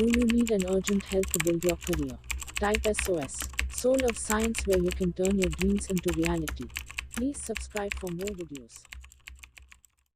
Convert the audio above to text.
Do you need an urgent help to build your career? Type SOS. Soul of Science, where you can turn your dreams into reality. Please subscribe for more videos.